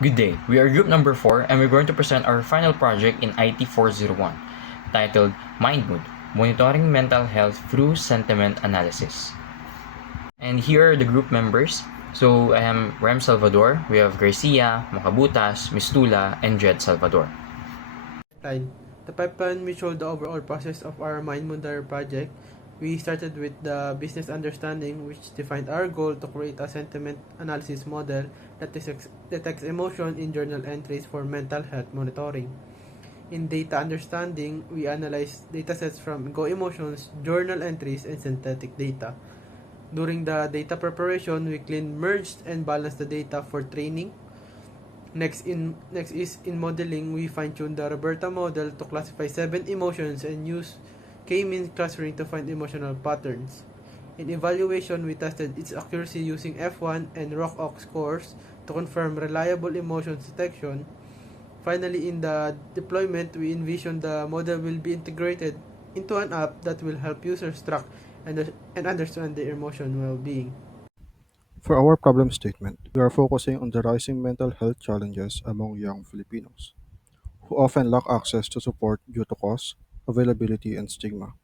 Good day, we are group number 4 and we're going to present our final project in IT 401 titled MindMood, Monitoring Mental Health Through Sentiment Analysis. And here are the group members. So I am Rhem Salvador, we have Garcia, Macabutas, Mistula, and Jedd Salvador. The pipeline we showed the overall process of our MindMood project. We started with the business understanding, which defined our goal to create a sentiment analysis model that detects emotion in journal entries for mental health monitoring. In data understanding, we analyzed datasets from Go Emotions, journal entries, and synthetic data. During the data preparation, we cleaned, merged, and balanced the data for training. Next is in modeling, we fine-tuned the Roberta model to classify 7 emotions and use K-means clustering to find emotional patterns. In evaluation, we tested its accuracy using F1 and ROC-OC scores to confirm reliable emotions detection. Finally, in the deployment, we envision the model will be integrated into an app that will help users track and understand their emotional well-being. For our problem statement, we are focusing on the rising mental health challenges among young Filipinos, who often lack access to support due to cost, availability, and stigma.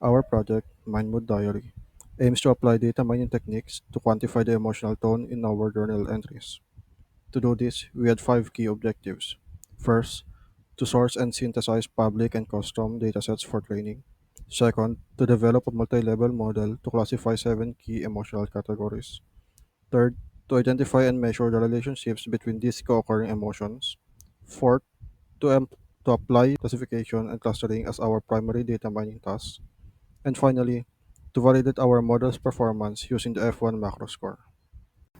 Our project, MindMood Diary, aims to apply data mining techniques to quantify the emotional tone in our journal entries. To do this, we had 5 key objectives. First, to source and synthesize public and custom datasets for training. Second, to develop a multi-level model to classify 7 key emotional categories. Third, to identify and measure the relationships between these co-occurring emotions. Fourth, to, em- to apply classification and clustering as our primary data mining tasks. And finally, to validate our model's performance using the F1 macro score.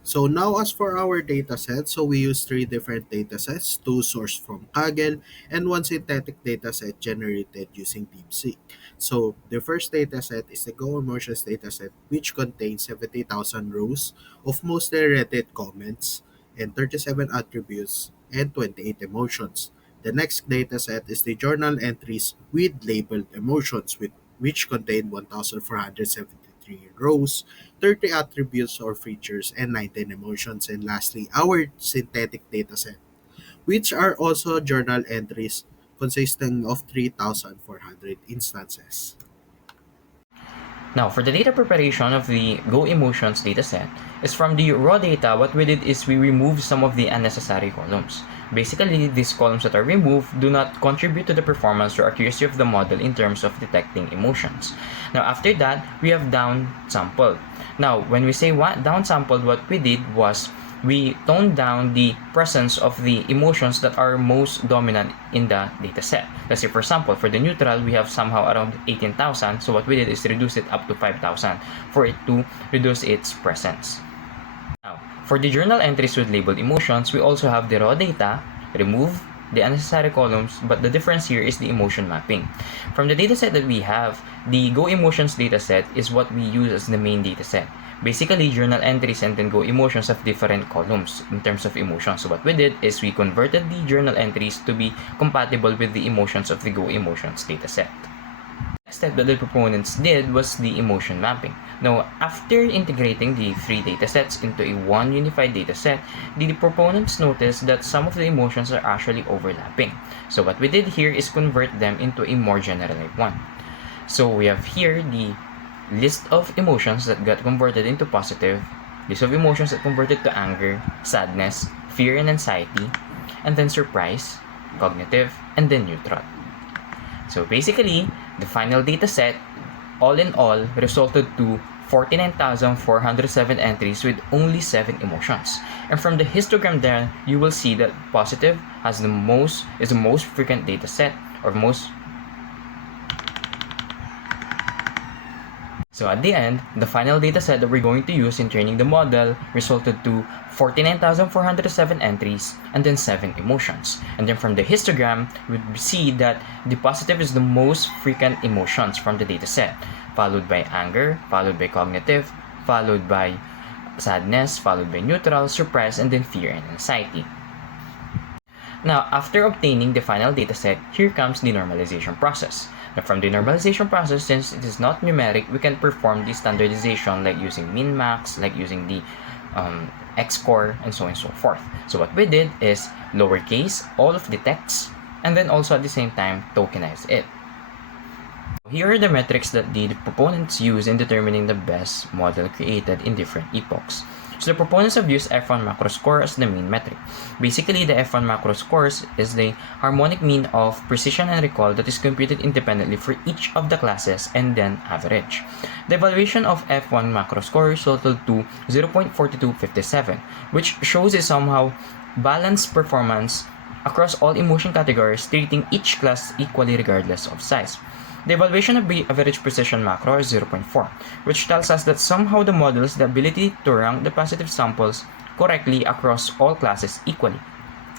So now as for our dataset, so we use three different datasets, two sourced from Kaggle and one synthetic dataset generated using DeepSeek. So the first dataset is the Go Emotions dataset, which contains 70,000 rows of mostly rated comments and 37 attributes and 28 emotions. The next dataset is the journal entries with labeled emotions, which contain 1,473 rows, 30 attributes or features, and 19 emotions. And lastly, our synthetic dataset, which are also journal entries consisting of 3,400 instances. Now, for the data preparation of the Go Emotions dataset, is from the raw data, what we did is we removed some of the unnecessary columns. Basically, these columns that are removed do not contribute to the performance or accuracy of the model in terms of detecting emotions. Now, after that, we have downsampled. Now, when we say downsampled, what we did was we toned down the presence of the emotions that are most dominant in the data set. Let's say, for example, for the neutral, we have somehow around 18,000. So what we did is reduce it up to 5,000 for it to reduce its presence. Now, for the journal entries with labeled emotions, we also have the raw data, remove the unnecessary columns, but the difference here is the emotion mapping. From the dataset that we have, the Go Emotions dataset is what we use as the main dataset. Basically, journal entries and then Go Emotions have different columns in terms of emotions. So what we did is we converted the journal entries to be compatible with the emotions of the Go Emotions dataset. The next step that the proponents did was the emotion mapping. Now, after integrating the three datasets into a one unified dataset, the proponents noticed that some of the emotions are actually overlapping. So what we did here is convert them into a more generalized one. So we have here the list of emotions that got converted into positive, list of emotions that converted to anger, sadness, fear and anxiety, and then surprise, cognitive, and then neutral. So basically, the final dataset, all in all, resulted to 49,407 entries with only 7 emotions. And from the histogram there, you will see that positive is the most frequent dataset or most. So at the end, the final dataset that we're going to use in training the model resulted to 49,407 entries and then 7 emotions. And then from the histogram, we see that the positive is the most frequent emotions from the dataset, followed by anger, followed by cognitive, followed by sadness, followed by neutral, surprise, and then fear and anxiety. Now, after obtaining the final dataset, here comes the normalization process. Now, from the normalization process, since it is not numeric, we can perform the standardization like using min-max, like using the X score, and so on and so forth. So what we did is lowercase all of the text and then also at the same time tokenize it. Here are the metrics that the proponents use in determining the best model created in different epochs. So the proponents have used F1 macro score as the main metric. Basically, the F1 macro scores is the harmonic mean of precision and recall that is computed independently for each of the classes and then average. The evaluation of F1 macro score resulted to 0.4257, which shows a somehow balanced performance across all emotion categories, treating each class equally regardless of size. The evaluation of the average precision macro is 0.4, which tells us that somehow the models the ability to rank the positive samples correctly across all classes equally.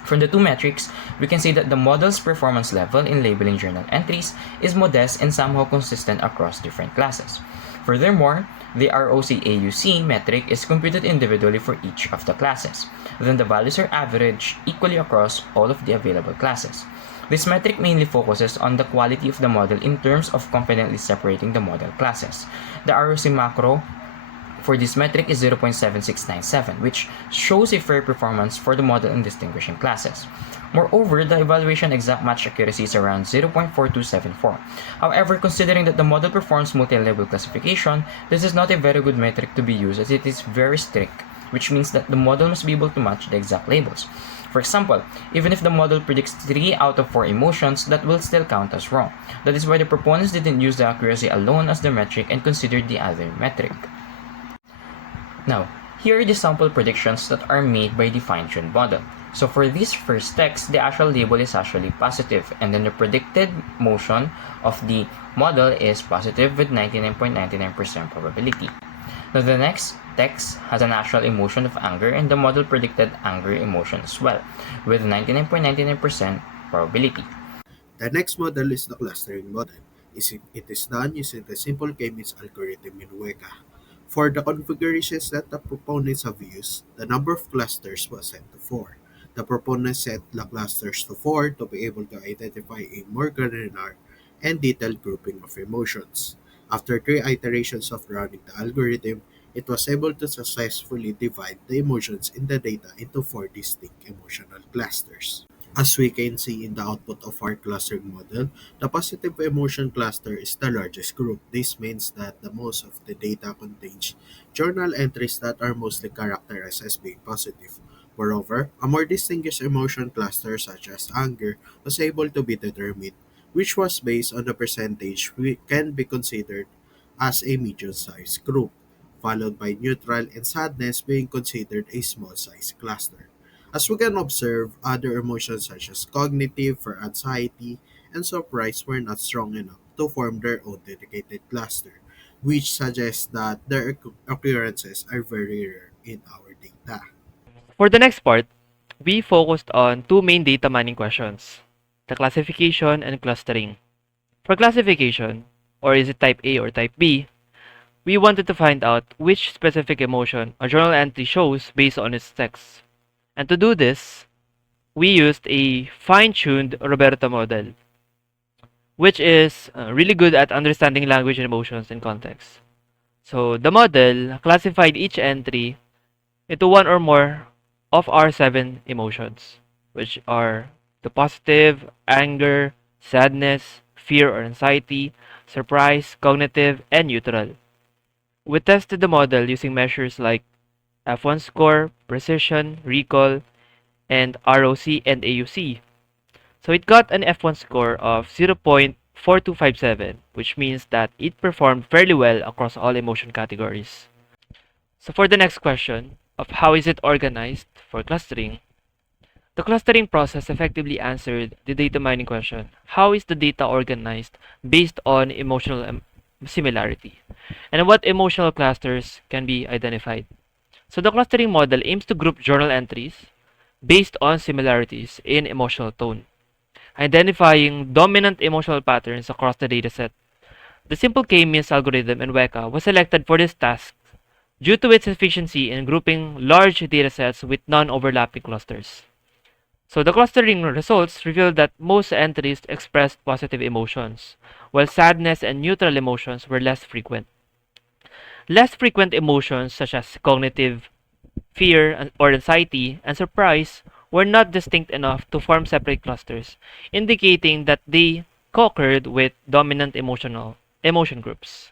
From the two metrics, we can see that the model's performance level in labeling journal entries is modest and somehow consistent across different classes. Furthermore, the ROC-AUC metric is computed individually for each of the classes. Then the values are averaged equally across all of the available classes. This metric mainly focuses on the quality of the model in terms of confidently separating the model classes. The ROC macro for this metric is 0.7697, which shows a fair performance for the model in distinguishing classes. Moreover, the evaluation exact match accuracy is around 0.4274. However, considering that the model performs multi-level classification, this is not a very good metric to be used as it is very strict, which means that the model must be able to match the exact labels. For example, even if the model predicts 3 out of 4 emotions, that will still count as wrong. That is why the proponents didn't use the accuracy alone as the metric and considered the other metric. Now, here are the sample predictions that are made by the fine-tuned model. So for this first text, the actual label is actually positive, and then the predicted motion of the model is positive with 99.99% probability. Now the next text has an actual emotion of anger, and the model predicted anger emotion as well, with 99.99% probability. The next model is the clustering model. It is done using the simple k-means algorithm in Weka. For the configurations that the proponents have used, the number of clusters was set to 4. The proponents set the clusters to 4 to be able to identify a more granular and detailed grouping of emotions. After 3 iterations of running the algorithm, it was able to successfully divide the emotions in the data into 4 distinct emotional clusters. As we can see in the output of our clustering model, the positive emotion cluster is the largest group. This means that the most of the data contains journal entries that are mostly characterized as being positive. Moreover, a more distinguished emotion cluster such as anger was able to be determined, which was based on the percentage we can be considered as a medium-sized group, followed by neutral and sadness being considered a small-sized cluster. As we can observe, other emotions such as cognitive for anxiety and surprise were not strong enough to form their own dedicated cluster, which suggests that their occurrences are very rare in our data. For the next part, we focused on two main data mining questions, the classification and clustering. For classification, or is it type A or type B, we wanted to find out which specific emotion a journal entry shows based on its text. And to do this, we used a fine-tuned Roberta model, which is really good at understanding language and emotions in context. So the model classified each entry into one or more of our 7 emotions, which are the positive, anger, sadness, fear or anxiety, surprise, cognitive, and neutral. We tested the model using measures like F1 score, precision, recall, and ROC and AUC. So it got an F1 score of 0.4257, which means that it performed fairly well across all emotion categories. So for the next question of how is it organized for clustering, the clustering process effectively answered the data mining question, how is the data organized based on emotional similarity, and what emotional clusters can be identified. So the clustering model aims to group journal entries based on similarities in emotional tone, identifying dominant emotional patterns across the dataset. The simple k-means algorithm in Weka was selected for this task due to its efficiency in grouping large datasets with non-overlapping clusters. So the clustering results revealed that most entries expressed positive emotions, while sadness and neutral emotions were less frequent. Less frequent emotions such as cognitive, fear or anxiety, and surprise were not distinct enough to form separate clusters, indicating that they co-occurred with dominant emotion groups.